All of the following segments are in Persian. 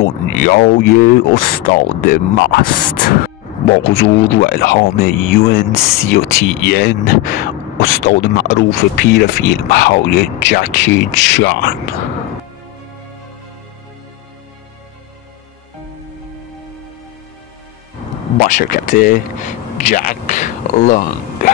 دنیای استاد مست با حضور و الهام UNCTN، استاد معروف پیر فیلم های جکی چان. با شرکت جک لانگ.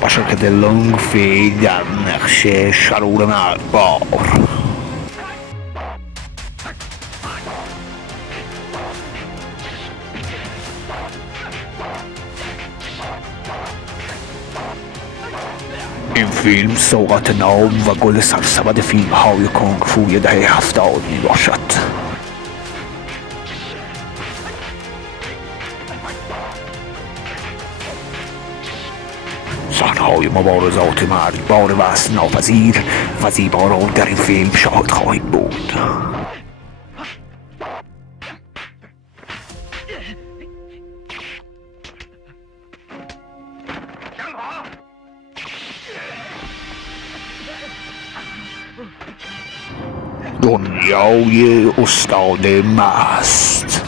با شرکت لانگ فی در نقش شرور مرگبار. این فیلم سوغات نام و گل سرسبد فیلم های کنگ فوی دهه 70 می باشد. صحنه‌های مبارزات مرگبار و اصل ناپذیر و زیبا را در این فیلم شاهد خواهید بود. دنیای استاد مست.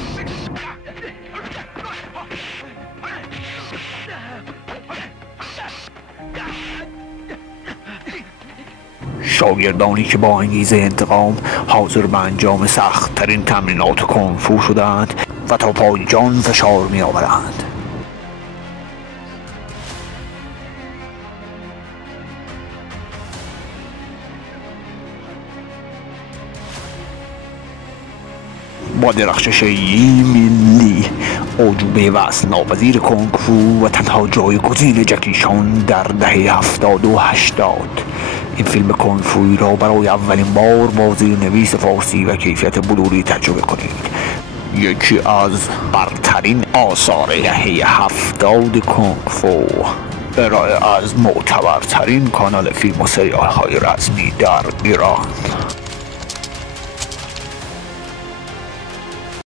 شاگردانی که با انگیزه انتقام حاضر به انجام سخت ترین تمرینات کنگ فو شدند و تا پای جان فشار می آورند. با درخششی ملی، اعجوبه وصل ناپذیر کنگ فو و تنها جایگزین جکی چان در دهه 70 و 80، این فیلم کنگ فویی را برای اولین بار با زیرنویس فارسی و کیفیت بلوری تجربه کنید. یکی از برترین آثار دهه 70 کنگ فو، ارائه از معتبرترین کانال فیلم و سریال های رسمی در ایران.